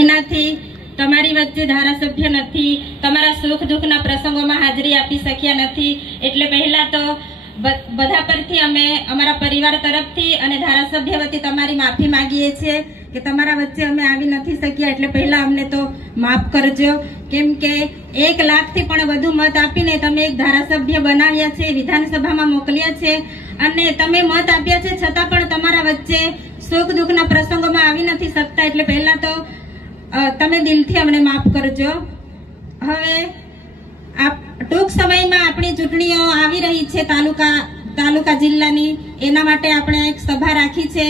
એનાથી તમારી વચ્ચે ધારાસભ્ય નથી, તમારા સુખ દુઃખના પ્રસંગોમાં હાજરી આપી શક્યા નથી, એટલે પહેલા તો બધા પરથી અમે અમારા પરિવાર તરફથી અને ધારાસભ્ય વતી તમારી માફી માંગીએ છીએ કે તમારા વચ્ચે અમે આવી નથી શક્યા, એટલે પહેલા અમને તો માફ કરજો, કેમ કે 1 લાખથી પણ વધુ મત આપીને તમે એક ધારાસભ્ય બનાવ્યા છે, વિધાનસભામાં મોકલ્યા છે અને તમે મત આપ્યા છે છતાં પણ તમારા વચ્ચે સુખ દુઃખના પ્રસંગોમાં આવી નથી શકતા, એટલે પહેલા તો તમે દિલથી અમને માફ કરજો। હવે ટૂંક સમયમાં આપણી ચૂંટણીઓ આવી રહી છે, તાલુકા જિલ્લાની, એના માટે આપણે એક સભા રાખી છે,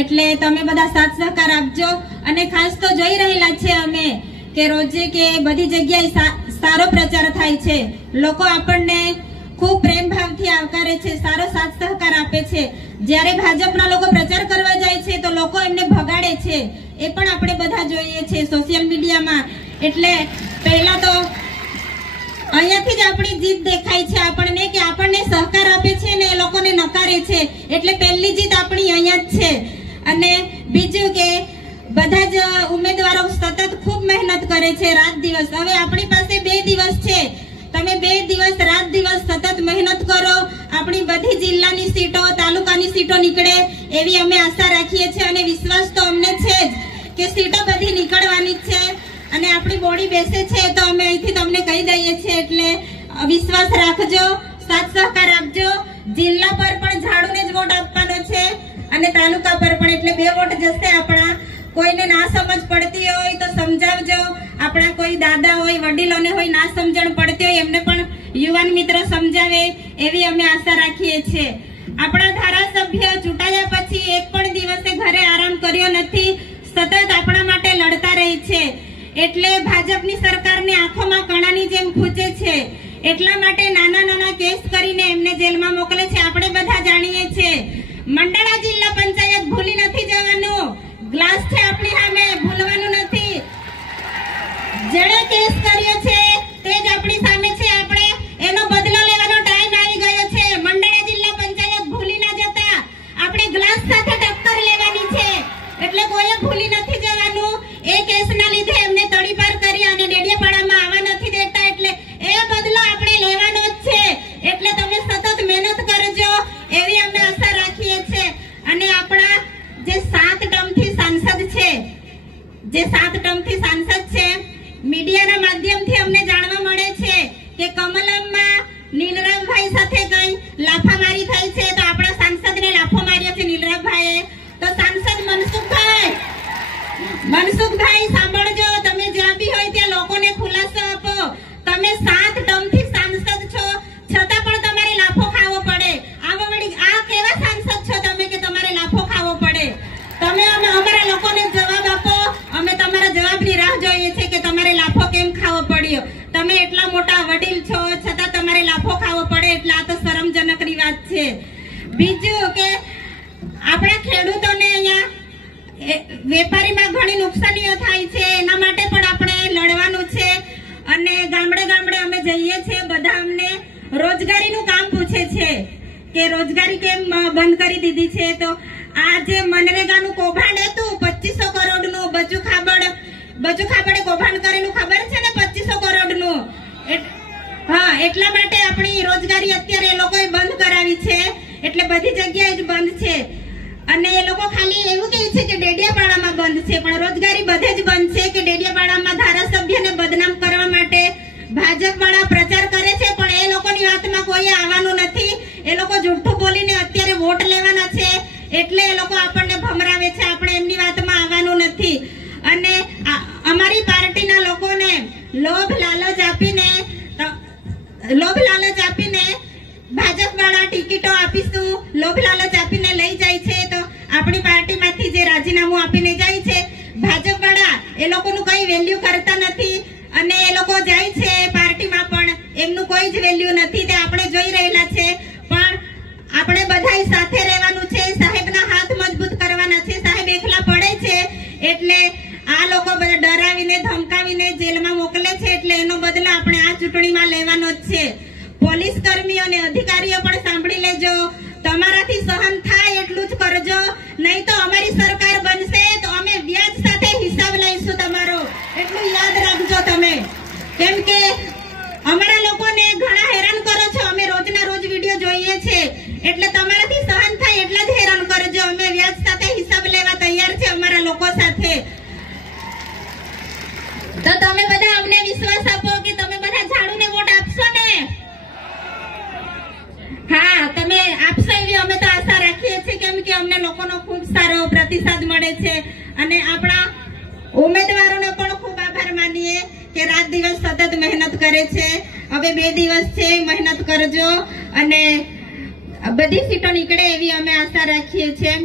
એટલે તમે બધા સાથ સહકાર આપજો। અને ખાસ તો જોઈ રહેલા છે અમે કે રોજે કે બધી જગ્યાએ સારો પ્રચાર થાય છે, લોકો આપણને ખૂબ પ્રેમ ભાવથી આવકારે છે, સારો સાથ સહકાર આપે છે। જ્યારે ભાજપના લોકો પ્રચાર કરવા જાય છે તો લોકો એમને ભગાડે છે, એ પણ આપણે બધા જોઈએ છે સોશિયલ મીડિયામાં। એટલે પહેલા તો અહીંયાથી જ આપણી જીત દેખાય છે આપણને કે આપણને સહકાર આપે છે ને એ લોકોને નકારે છે, એટલે પહેલી જીત આપણી અહીંયા જ છે। અને બીજું કે બધા જ ઉમેદવારો સતત ખૂબ મહેનત કરે છે રાત દિવસ। હવે આપણી પાસે 2 દિવસ છે, તમે 2 દિવસ રાત દિવસ સતત મહેનત કરો, આપણી બધી જિલ્લાની સીટો તાલુકાની સીટો નીકળે એવી અમે આશા રાખીએ છીએ અને વિશ્વાસ તો અમને છે જ કે સીટો બધી નીકળવાની છે અને આપણી બોડી બેસે છે તો અમે અહીંથી તમને કહી દઈએ છીએ, એટલે વિશ્વાસ રાખજો, સાથ સહકાર આપજો। જિલ્લા પર પણ ઝાડુને જ વોટ આપવાનો છે અને તાલુકા પર પણ, એટલે 2 વોટ જશે આપણા। કોઈને ના સમજ પડતી હોય તો સમજાવજો, આપણા કોઈ દાદા હોય વડીલોને હોય ના સમજણ પડતી હોય એમને પણ યુવાન મિત્ર સમજાવે એવી અમે આશા રાખીએ છીએ। આપણા ધારાસભ્ય ચૂંટાયા પછી એક પણ દિવસે ઘરે આરામ કર્યો નથી, સતત આપણા માટે લડતા રહી છે, એટલે ભાજપની સરકારને આંખોમાં કણાની જેમ ખૂંચે છે, એટલા માટે નાના કેસ કરીને એમને જેલમાં મોકલે છે। આપણે બધા જાણીએ છીએ મંડળા જિલ્લા પંચાયત ભૂલી નથી જવાનું, ગ્લાસ છે આપણી સામે, ભૂલવાનું નથી। જેણે કેસ કર્યો છે તે જ આપણી સામે છે, આપણે એનો બદલો લેવાનો ટાઈમ આવી ગયો છે। મંડળા જિલ્લા પંચાયત ભૂલી ના જતા, આપણે ગ્લાસ સાથે ટક્કર લેવાની છે, એટલે કોઈ ભૂલી નથી જવાનું। એ કેસના લીધે એમને તડીપાર કરી અને ડેડિયાપાડામાં આવવા નથી દેતા, એટલે એ બદલો આપણે લેવાનો જ છે, એટલે તમે સતત મહેનત કરજો એવી અમે આશા રાખીએ છીએ। અને આપણા જે 7 ટર્મથી સાંસદ છે, મીડિયાના માધ્યમથી અમને જાણવા મળે છે કે કમલમમાં નીલરામભાઈ સાથે કઈ લાફામારી થઈ છે, તો આપણા સાંસદને લાફો માર્યો છે નીલરામભાઈએ। તો સાંસદ મનસુખભાઈ સાંભળજો, તમે જ્યાં બી હોય ત્યાં લોકોને ખુલાસો આપો, તમે 7 ટર્મથી સાંસદ છો છતાં પણ તમારે લાફો ખાવો પડે। આ કેવા સાંસદ છો તમે કે તમારે લાફો ખાવો પડે? તમે અમારા લોકોને જવાબ આપો, અમે તમારા જવાબની રાહ જોઈએ છે કે તમારે લાફો કેમ ખાવો પડ્યો? તમે એટલા મોટા વડીલ છો છતાં તમારે લાફો ખાવો પડે, એટલે આ તો શરમજનકની વાત છે। બીજું કે આપણા ખેડૂતોને અહીંયા વેપારીમાં ઘણી નુકસાનીઓ થાય છે, એના માટે પણ આપણે લડવાનું છે અને ગામડે અમે જઈએ છીએ, બધા અમને રોજગારીનું કામ પૂછે છે કે રોજગારી કેમ બંધ કરી દીધી છે। તો આ જે મનરેગાનું કૌભાંડ હતું 2500 કરોડનું, બચુ ખાબડે કૌભાંડ કરેલું ખબર છે ને, 2500 કરોડનું, હા, એટલા માટે આપણી રોજગારી અત્યારે એ લોકોએ બંધ કરાવી છે, એટલે બધી જગ્યાએ જ બંધ છે। અને એ લોકો ખાલી એવું કહે છે કે ડેડિયાપાડામાં બંધ છે, પણ રોજગારી બધે જ બંધ છે કે ડેડિયાપાડામાં ધારાસભ્યને બદનામ કરવા માટે ભાજપવાળા પ્રચાર કરે છે, પણ એ લોકોની વાતમાં કોઈ આવવાનું નથી। એ લોકો જૂઠું બોલીને અત્યારે વોટ લેવાના છે, એટલે એ લોકો આપણને ભમરાવે છે, આપણે એમની વાતમાં આવવાનું નથી। અને અમારી પાર્ટીના લોકોને લોભ લાલચ આપીને ભાજપવાળા ટિકિટો આપીશું, લોભ લાલચ આપીને લઈ જાય છે, તો આપણી પાર્ટીમાંથી જે રાજીનામું આપીને જાય છે ભાજપવાળા, એ લોકોનું કઈ વેલ્યુ કરતા નથી અને એ લોકો જાય છે પાર્ટીમાં પણ એમનું કોઈ જ વેલ્યુ નથી, તે આપણે જોઈ રહેલા છે। પણ આપણે બધાય સાથે રહેવાનું છે, સાહેબના હાથ મજબૂત કરવાના છે, સાહેબ એકલા પડે છે એટલે આ લોકો બધા ડરાવીને ધમકાવીને જેલમાં મોકલે છે, એટલે એનો બદલો આપણે આ ચૂંટણીમાં લેવાનો જ છે। પોલીસ કર્મીઓ અને અધિકારીઓ પણ સાંભળી લેજો, તમારાથી સહન થાય એટલું જ કરજો, નહીં તો અમારી સરકાર બનશે તો અમે વ્યાજ સાથે હિસાબ લઈશું। એવું યાદ રાખજો તમે, કેમ કે અમારા લોકોને ઘણા હેરાન કરો છો. અમે રોજના રોજ વિડીયો જોઈએ છે, એટલે તમારાથી સહન થાય એટલા જ હેરાન કરજો. અમે વ્યાજ સાથે હિસાબ લેવા તૈયાર છે અમારા લોકો સાથે. તો તમે બધા અમને વિશ્વાસ આપો કે તમે બધા ઝાડુને વોટ આપશો ને? હા, તમે આપશો એવી અમે તો આશા રાખીએ છીએ, કેમ કે અમને લોકોનો ખૂબ સારો પ્રતિસાદ મળે છે અને આપણા ઉમેદવારોને પણ ખૂબ આભાર માનીએ કે રાત દિવસ સતત મહેનત કરે છે. હવે 2 દિવસ છે, મહેનત કરજો અને બધી સીટો નીકળે એવી અમે આશા રાખીએ છીએ.